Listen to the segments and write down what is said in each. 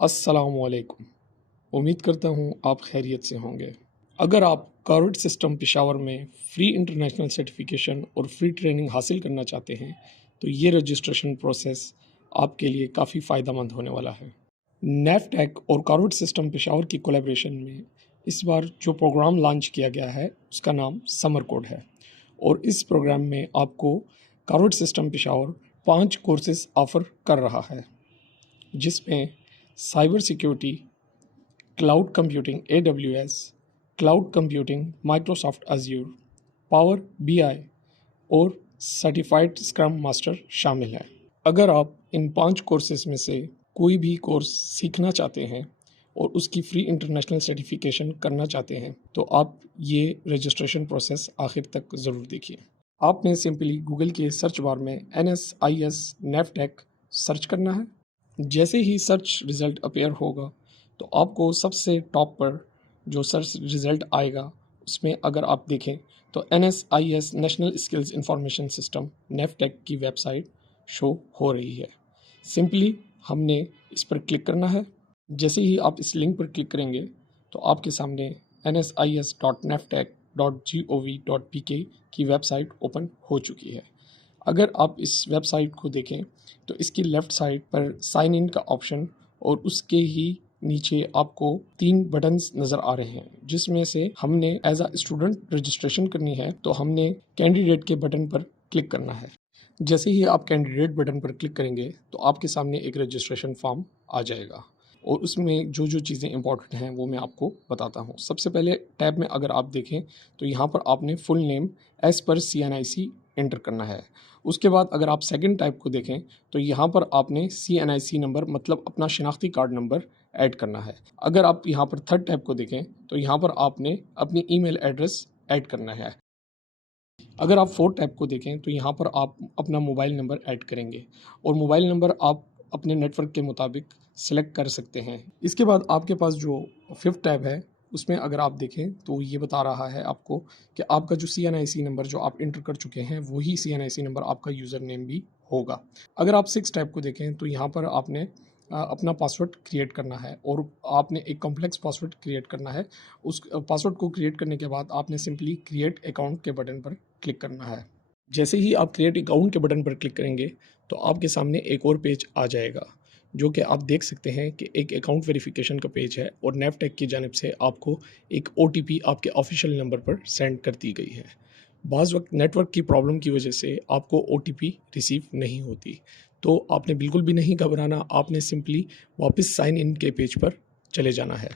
अस्सलामुअलैकुम। उम्मीद करता हूँ आप खैरियत से होंगे। अगर आप कॉर्पोरेट सिस्टम पेशावर में फ्री इंटरनेशनल सर्टिफिकेशन और फ्री ट्रेनिंग हासिल करना चाहते हैं तो ये रजिस्ट्रेशन प्रोसेस आपके लिए काफ़ी फ़ायदेमंद होने वाला है। नेफ्टेक और कॉर्पोरेट सिस्टम पेशावर की कोलैबोरेशन में इस बार जो प्रोग्राम लॉन्च किया गया है उसका नाम समर कोड है और इस प्रोग्राम में आपको corporate system Peshawar 5 courses offer कर रहा है, जिसमें cyber security, cloud computing AWS, cloud computing Microsoft azure, power BI और सर्टिफाइड स्क्रम मास्टर शामिल है। अगर आप इन 5 कोर्सेज में से कोई भी कोर्स सीखना चाहते हैं और उसकी फ्री इंटरनेशनल सर्टिफिकेशन करना चाहते हैं तो आप ये रजिस्ट्रेशन प्रोसेस आखिर तक ज़रूर देखिए। आपने सिंपली गूगल के सर्च बार में NSIS नेफ्टेक सर्च करना है। जैसे ही सर्च रिज़ल्ट अपीयर होगा तो आपको सबसे टॉप पर जो सर्च रिज़ल्ट आएगा उसमें अगर आप देखें तो NSIS national skills information system नेफ्टेक की वेबसाइट शो हो रही है। सिंपली हमने इस पर क्लिक करना है। जैसे ही आप इस लिंक पर क्लिक करेंगे तो आपके सामने nsis.neftech.gov.pk की वेबसाइट ओपन हो चुकी है। अगर आप इस वेबसाइट को देखें तो इसकी लेफ़्ट साइड पर साइन इन का ऑप्शन और उसके ही नीचे आपको 3 बटन्स नज़र आ रहे हैं, जिसमें से हमने एज अ स्टूडेंट रजिस्ट्रेशन करनी है तो हमने कैंडिडेट के बटन पर क्लिक करना है। जैसे ही आप कैंडिडेट बटन पर क्लिक करेंगे तो आपके सामने एक रजिस्ट्रेशन फॉर्म आ जाएगा और उसमें जो जो चीज़ें इंपॉर्टेंट हैं वो मैं आपको बताता हूँ। सबसे पहले टैब में अगर आप देखें तो यहाँ पर आपने फुल नेम एज़ पर CNIC एंटर करना है। उसके बाद अगर आप सेकंड टाइप को देखें तो यहाँ पर आपने CNIC नंबर मतलब अपना शनाख्ती कार्ड नंबर ऐड करना है। अगर आप यहाँ पर थर्ड टाइप को देखें तो यहाँ पर आपने अपनी ईमेल एड्रेस ऐड करना है। अगर आप फोर्थ टैब को देखें तो यहाँ पर आप अपना मोबाइल नंबर ऐड करेंगे और मोबाइल नंबर आप अपने नेटवर्क के मुताबिक सेलेक्ट कर सकते हैं। इसके बाद आपके पास जो फिफ्थ टैब है उसमें अगर आप देखें तो ये बता रहा है आपको कि आपका जो CNIC नंबर जो आप इंटर कर चुके हैं वही CNIC नंबर आपका यूज़र नेम भी होगा। अगर आप सिक्स टैब को देखें तो यहाँ पर आपने अपना पासवर्ड क्रिएट करना है और आपने एक कॉम्प्लेक्स पासवर्ड क्रिएट करना है। उस पासवर्ड को क्रिएट करने के बाद आपने सिंपली क्रिएट अकाउंट के बटन पर क्लिक करना है। जैसे ही आप क्रिएट अकाउंट के बटन पर क्लिक करेंगे तो आपके सामने एक और पेज आ जाएगा, जो कि आप देख सकते हैं कि एक अकाउंट वेरिफिकेशन का पेज है और नेफ्टेक की जानिब से आपको एक OTP आपके ऑफिशियल नंबर पर सेंड कर दी गई है। बाज़ वक्त नेटवर्क की प्रॉब्लम की वजह से आपको OTP रिसीव नहीं होती, तो आपने बिल्कुल भी नहीं घबराना। आपने सिंपली वापस साइन इन के पेज पर चले जाना है।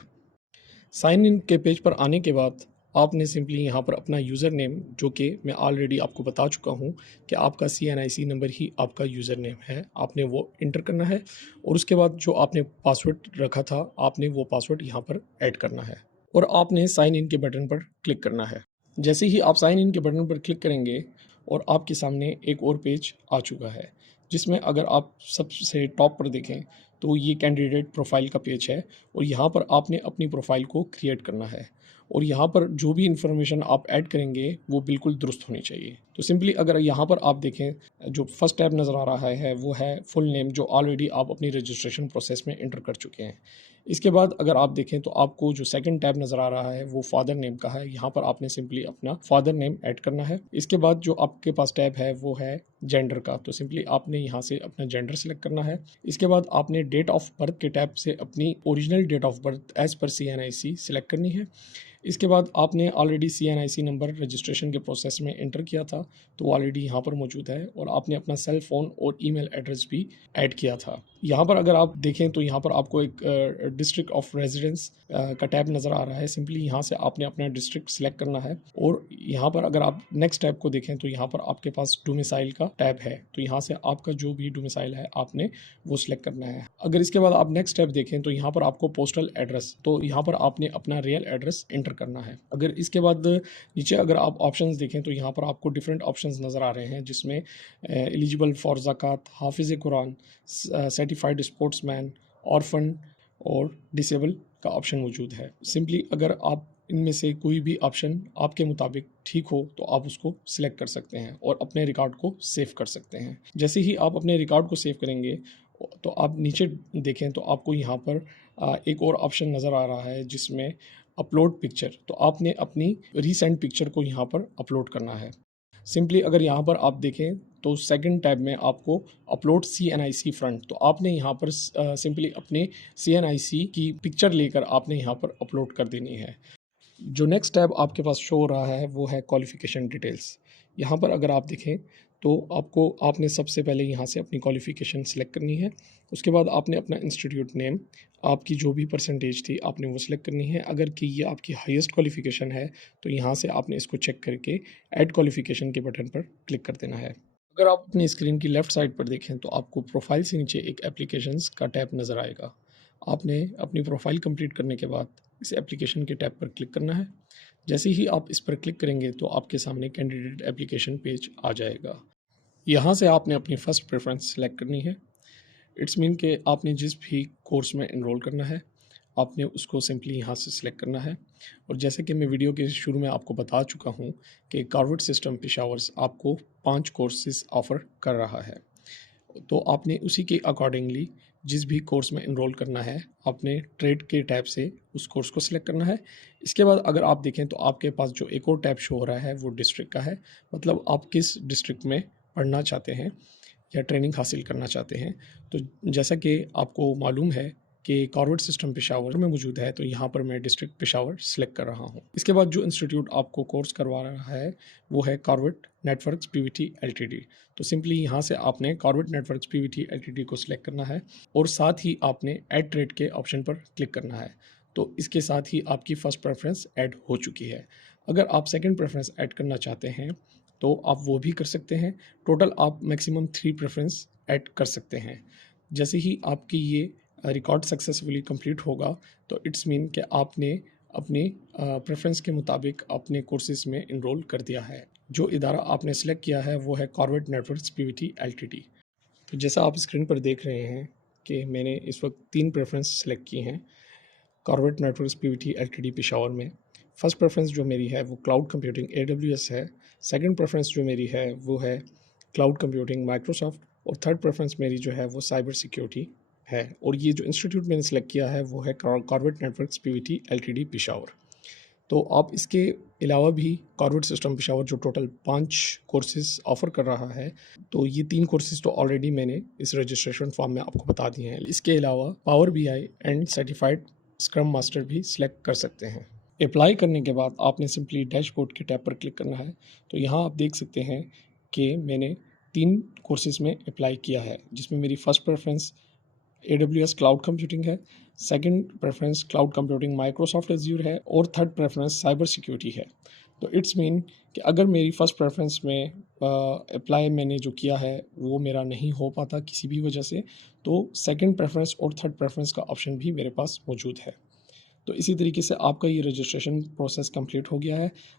साइन इन के पेज पर आने के बाद आपने सिंपली यहाँ पर अपना यूज़र नेम, जो कि मैं ऑलरेडी आपको बता चुका हूँ कि आपका CNIC नंबर ही आपका यूज़र नेम है, आपने वो इंटर करना है और उसके बाद जो आपने पासवर्ड रखा था आपने वो पासवर्ड यहाँ पर ऐड करना है और आपने साइन इन के बटन पर क्लिक करना है। जैसे ही आप साइन इन के बटन पर क्लिक करेंगे और आपके सामने एक और पेज आ चुका है, जिसमें अगर आप सबसे टॉप पर देखें तो ये कैंडिडेट प्रोफाइल का पेज है और यहाँ पर आपने अपनी प्रोफाइल को क्रिएट करना है और यहाँ पर जो भी इंफॉर्मेशन आप ऐड करेंगे वो बिल्कुल दुरुस्त होनी चाहिए। तो सिंपली अगर यहाँ पर आप देखें, जो फर्स्ट टैब नज़र आ रहा है वो है फुल नेम, जो ऑलरेडी आप अपनी रजिस्ट्रेशन प्रोसेस में इंटर कर चुके हैं। इसके बाद अगर आप देखें तो आपको जो सेकंड टैब नज़र आ रहा है वो फादर नेम का है। यहाँ पर आपने सिंपली अपना फादर नेम ऐड करना है। इसके बाद जो आपके पास टैब है वो है जेंडर का, तो सिंपली आपने यहाँ से अपना जेंडर सेलेक्ट करना है। इसके बाद आपने डेट ऑफ बर्थ के टैब से अपनी original date of birth as पर CNIC सेलेक्ट करनी है। इसके बाद आपने ऑलरेडी CNIC नंबर रजिस्ट्रेशन के प्रोसेस में एंटर किया था तो वो ऑलरेडी यहाँ पर मौजूद है और आपने अपना सेल फ़ोन और ईमेल एड्रेस भी ऐड किया था। यहाँ पर अगर आप देखें तो यहाँ पर आपको एक डिस्ट्रिक्ट ऑफ रेजिडेंस का टैब नज़र आ रहा है। सिंपली यहाँ से आपने अपना डिस्ट्रिक्ट सेलेक्ट करना है और यहाँ पर अगर आप नेक्स्ट टैब को देखें तो यहाँ पर आपके पास डोमिसाइल का टैब है, तो यहाँ से आपका जो भी डोमिसाइल है आपने वो सिलेक्ट करना है। अगर इसके बाद आप नेक्स्ट टैब देखें तो यहाँ पर आपको पोस्टल एड्रेस, तो यहाँ पर आपने अपना रियल एड्रेस एंटर करना है। अगर इसके बाद नीचे अगर आप ऑप्शंस देखें तो यहाँ पर आपको डिफरेंट ऑप्शंस नज़र आ रहे हैं, जिसमें एलिजिबल फॉर ज़कात, हाफिज़ कुरान, सर्टिफाइड स्पोर्ट्समैन, ऑर्फन और डिसेबल का ऑप्शन मौजूद है। सिंपली अगर आप इनमें से कोई भी ऑप्शन आपके मुताबिक ठीक हो तो आप उसको सिलेक्ट कर सकते हैं और अपने रिकॉर्ड को सेव कर सकते हैं। जैसे ही आप अपने रिकॉर्ड को सेव करेंगे तो आप नीचे देखें तो आपको यहाँ पर एक और ऑप्शन नज़र आ रहा है जिसमें अपलोड पिक्चर। तो आपने अपनी रीसेंट पिक्चर को यहाँ पर अपलोड करना है। सिंपली अगर यहाँ पर आप देखें तो सेकंड टैब में आपको अपलोड CNIC फ्रंट, तो आपने यहाँ पर सिंपली अपने CNIC की पिक्चर लेकर आपने यहाँ पर अपलोड कर देनी है। जो नेक्स्ट टैब आपके पास शो हो रहा है वो है क्वालिफ़िकेशन डिटेल्स। यहाँ पर अगर आप देखें तो आपने सबसे पहले यहाँ से अपनी क्वालिफ़िकेशन सिलेक्ट करनी है। उसके बाद आपने अपना इंस्टीट्यूट नेम, आपकी जो भी परसेंटेज थी आपने वो सिलेक्ट करनी है। अगर कि ये आपकी हाईएस्ट क्वालिफ़िकेशन है तो यहाँ से आपने इसको चेक करके ऐड क्वालिफ़िकेशन के बटन पर क्लिक कर देना है। अगर आप अपनी स्क्रीन की लेफ़्ट साइड पर देखें तो आपको प्रोफाइल से नीचे एक एप्लीकेशंस का टैब नज़र आएगा। आपने अपनी प्रोफाइल कंप्लीट करने के बाद इस एप्लीकेशन के टैब पर क्लिक करना है। जैसे ही आप इस पर क्लिक करेंगे तो आपके सामने कैंडिडेट एप्लीकेशन पेज आ जाएगा। यहाँ से आपने अपनी फ़र्स्ट प्रेफरेंस सेलेक्ट करनी है। इट्स मीन कि आपने जिस भी कोर्स में एनरोल करना है आपने उसको सिंपली यहाँ से सिलेक्ट करना है। और जैसे कि मैं वीडियो के शुरू में आपको बता चुका हूँ कि कार्वर्ड सिस्टम पेशावर्स आपको 5 कोर्सेज ऑफ़र कर रहा है। तो आपने उसी के अकॉर्डिंगली जिस भी कोर्स में एनरोल करना है आपने ट्रेड के टैब से उस कोर्स को सिलेक्ट करना है। इसके बाद अगर आप देखें तो आपके पास जो एक और टैब शो हो रहा है वो डिस्ट्रिक्ट का है, मतलब आप किस डिस्ट्रिक्ट में पढ़ना चाहते हैं या ट्रेनिंग हासिल करना चाहते हैं। तो जैसा कि आपको मालूम है कि कॉर्बेट सिस्टम पेशावर में मौजूद है तो यहाँ पर मैं डिस्ट्रिक्ट पेशावर सेलेक्ट कर रहा हूँ। इसके बाद जो इंस्टीट्यूट आपको कोर्स करवा रहा है वो है कॉर्बेट नेटवर्क्स पीवीटी एलटीडी। तो सिंपली यहाँ से आपने कॉर्बेट नेटवर्क्स पीवीटी एलटीडी को सिलेक्ट करना है और साथ ही आपने ऐड ट्रेड के ऑप्शन पर क्लिक करना है। तो इसके साथ ही आपकी फ़र्स्ट प्रेफरेंस ऐड हो चुकी है। अगर आप सेकंड प्रेफरेंस ऐड करना चाहते हैं तो आप वो भी कर सकते हैं। टोटल आप मैक्सिमम 3 प्रेफरेंस ऐड कर सकते हैं। जैसे ही आपकी ये रिकॉर्ड सक्सेसफुली कंप्लीट होगा तो इट्स मीन कि आपने अपने प्रेफरेंस के मुताबिक अपने कोर्सेज में इनरोल कर दिया है। जो इदारा आपने सेलेक्ट किया है वो है कॉर्बेट नेटवर्क्स पीवीटी एलटीडी। तो जैसा आप स्क्रीन पर देख रहे हैं कि मैंने इस वक्त 3 प्रेफरेंस सेलेक्ट की हैं Corbett networks Pvt LTD Peshawar में। फर्स्ट प्रेफरेंस जो मेरी है वो क्लाउड कंप्यूटिंग AWS है। सेकंड प्रेफरेंस जो मेरी है वो है क्लाउड कंप्यूटिंग माइक्रोसॉफ्ट। और थर्ड प्रेफरेंस मेरी जो है वो साइबर सिक्योरिटी है। और ये जो इंस्टीट्यूट मैंने सेलेक्ट किया है वो है Corbett networks Pvt LTD Peshawar. तो आप इसके अलावा भी कॉर्बेट सिस्टम पेशावर जो टोटल 5 कोर्सेज ऑफ़र कर रहा है, तो ये 3 कोर्सेज तो ऑलरेडी मैंने इस रजिस्ट्रेशन फॉर्म में आपको बता दिए हैं। इसके अलावा power BI and certified scrum master भी सिलेक्ट कर सकते हैं। अप्लाई करने के बाद आपने सिंपली डैशबोर्ड के टैब पर क्लिक करना है। तो यहाँ आप देख सकते हैं कि मैंने 3 कोर्सेज में अप्लाई किया है जिसमें मेरी first preference AWS cloud computing है, second preference cloud computing Microsoft Azure है और थर्ड प्रेफरेंस साइबर सिक्योरिटी है। तो इट्स मीन कि अगर मेरी फ़र्स्ट प्रेफरेंस में अप्लाई मैंने जो किया है वो मेरा नहीं हो पाता किसी भी वजह से, तो सेकंड प्रेफरेंस और थर्ड प्रेफरेंस का ऑप्शन भी मेरे पास मौजूद है। तो इसी तरीके से आपका ये रजिस्ट्रेशन प्रोसेस कंप्लीट हो गया है।